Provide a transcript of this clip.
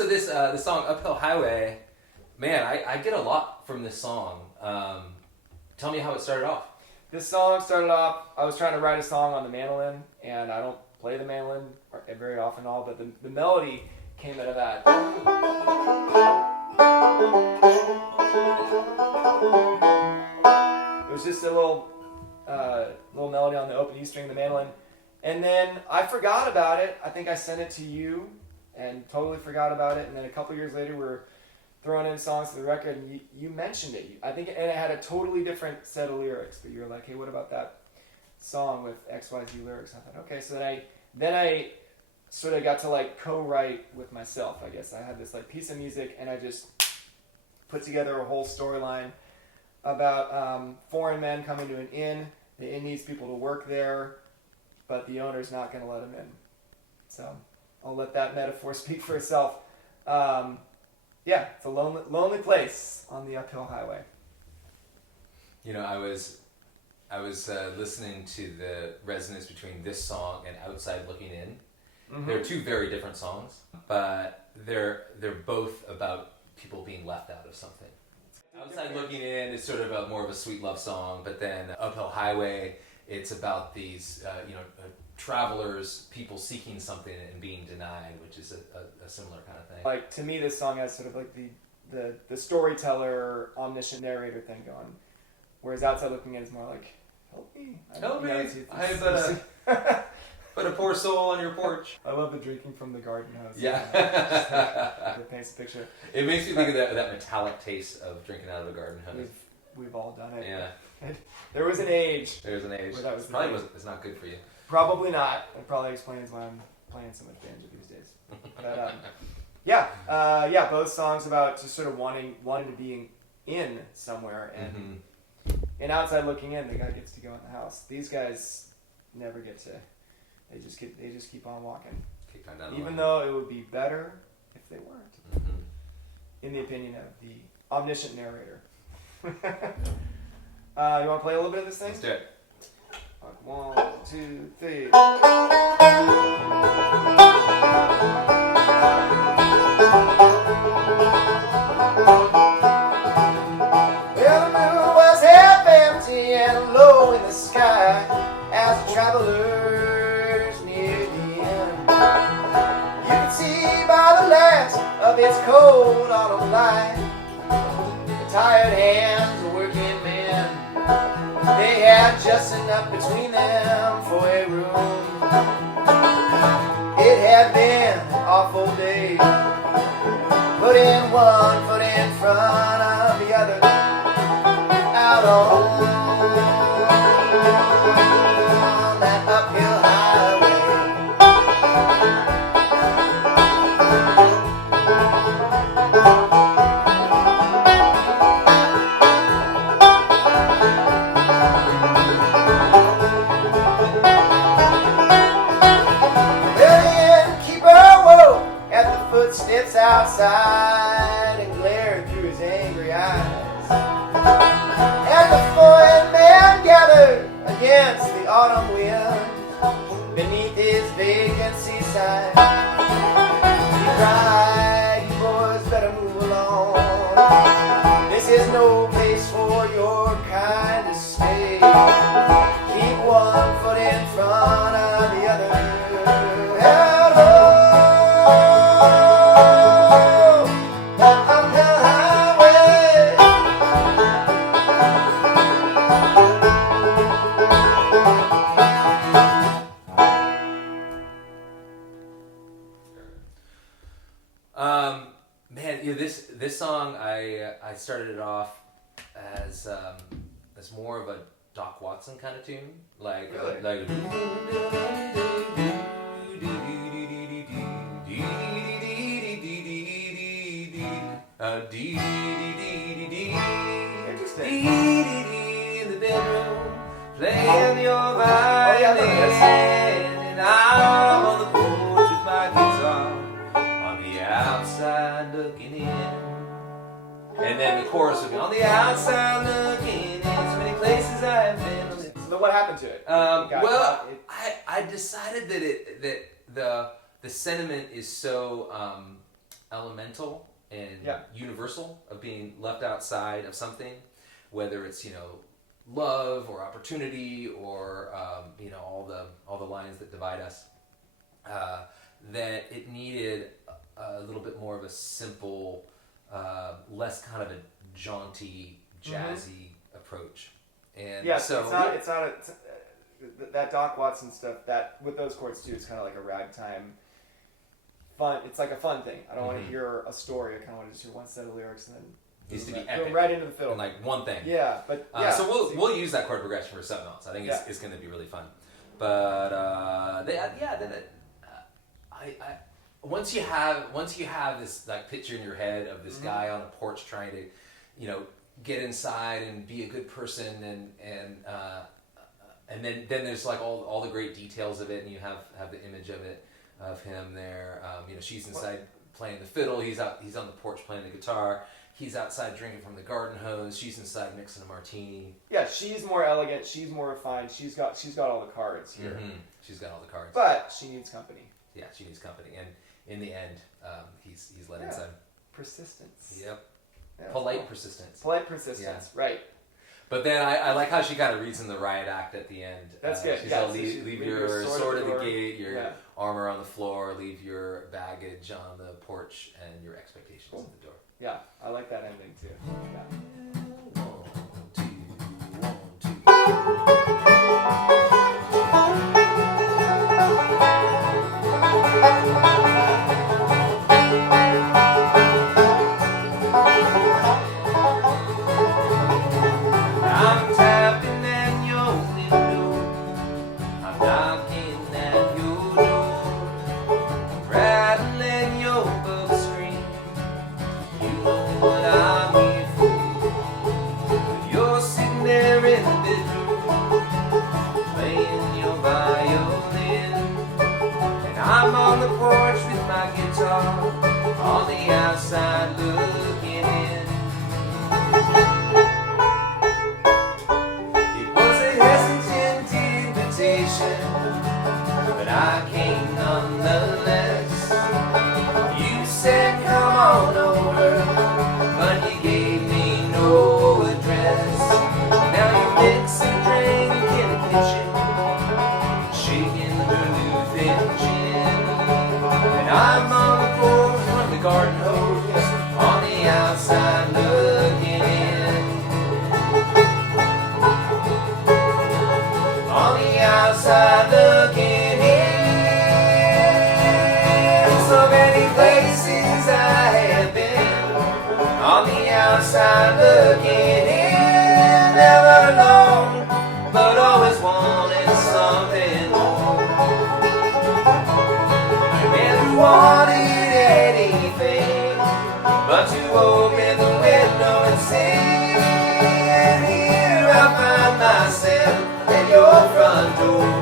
right, so this song "Uphill Highway," man, I get a lot from this song. Tell me how it started off. This song started off, I was trying to write a song on the mandolin, and I don't play the mandolin very often but the melody came out of that. It was just a little melody on the open E string of the mandolin. And then I forgot about it. I think I sent it to you and totally forgot about it. And then a couple years later, we were throwing in songs to the record, and you mentioned it. I think, and it had a totally different set of lyrics. But you were like, "Hey, what about that song with XYZ lyrics?" I thought, okay. So then I sort of got to like co-write with myself. I guess I had this like piece of music, and I just put together a whole storyline about foreign men coming to an inn. The inn needs people to work there, but the owner's not going to let them in. So I'll let that metaphor speak for itself. Yeah, it's a lonely place on the uphill highway. You know, I was listening to the resonance between this song and "Outside Looking In." Mm-hmm. They're two very different songs, but they're both about people being left out of something. "Outside Looking In" is sort of more of a sweet love song, but then "Uphill Highway," it's about these travelers, people seeking something and being denied, which is a similar kind of thing. Like, to me, this song has sort of like the storyteller, omniscient narrator thing going, whereas "Outside Looking In" is more like, help me. I put a poor soul on your porch. I love the drinking from the garden hose. Yeah. It paints a picture. It makes me think of that metallic taste of drinking out of a garden hose. We've all done it. Yeah. There was an age. Where that was it's not good for you. Probably not. It probably explains why I'm playing so much banjo these days. But yeah, both songs about just sort of wanting to be in somewhere, and and "Outside Looking In," the guy gets to go in the house. These guys never get to. They just keep on walking. Even though it would be better if they weren't. Mm-hmm. In the opinion of the omniscient narrator. You want to play a little bit of this thing? Let's do it. 1, 2, 3. Well, the moon was half empty and low in the sky as the travelers neared the end. You could see by the last of its cold autumn light the tired hands of working men. They had just enough between them for a room. It had been an awful day, putting one foot in front of the other, out on that uphill highway. Footsteps outside and glared through his angry eyes. And the foreign man gathered against the autumn wind beneath his vacant seaside. He cried, "You boys better move along. This is no place for your kind to stay. Keep one foot in front of the other. Hello. This song I started it off as more of a Doc Watson kind of tune, like Interesting. In the bedroom, playing your violin, and I'm on the porch with my guitar, on the outside looking in. And then the chorus would be, "On the outside looking in, so many places I have been." So what happened to it? I decided that the sentiment is so elemental and Yeah. universal of being left outside of something, whether it's, you know, love or opportunity or you know, all the lines that divide us, that it needed a little bit more of a simple, less kind of a jaunty, jazzy approach. And Yeah, so it's not that Doc Watson stuff, that with those chords too, is kind of like a ragtime fun. It's like a fun thing. I don't want to hear a story. I kind of want to just hear one set of lyrics and then needs to be go epic. right into the fiddle. And like one thing. Yeah, but yeah. So we'll use that chord progression for something else. I think it's going to be really fun. But once you have this like picture in your head of this guy on a porch trying to, you know, get inside and be a good person, and then there's like all the great details of it, and you have the image of him there. You know, she's inside playing the fiddle. He's on the porch playing the guitar. He's outside drinking from the garden hose. She's inside mixing a martini. Yeah, she's more elegant. She's more refined. She's got all the cards here. Mm-hmm. She's got all the cards. But she needs company. Yeah, she needs company, and in the end, he's let inside. Persistence. Yep. Yeah, Polite cool. persistence. Polite persistence. Yeah. Right. But then I like how she kind of reads in the riot act at the end. That's good. She's Yeah, all, so leave your sword at the gate, your Yeah. armor on the floor, leave your baggage on the porch, and your expectations at the door. Yeah, I like that ending too. Yeah. 1, 2. I'm tapping at your window. I'm knocking at your door. I'm rattling your book screen. You know what I'm here for. But you're sitting there in the bedroom, playing your violin. And I'm on the porch with my guitar, on the outside looking in. It was a hesitant invitation, but I came nonetheless. You said come on over, but you gave me no address. Now you mix and drink in the kitchen, shaking the new thin gin. And I'm on the porch from the garden hose, on the outside looking in. On the outside looking in. So many places I have been. On the outside looking in. Never alone, but always wanting something more. I never wanted anything but to open the window and see. And here I find myself at your front door.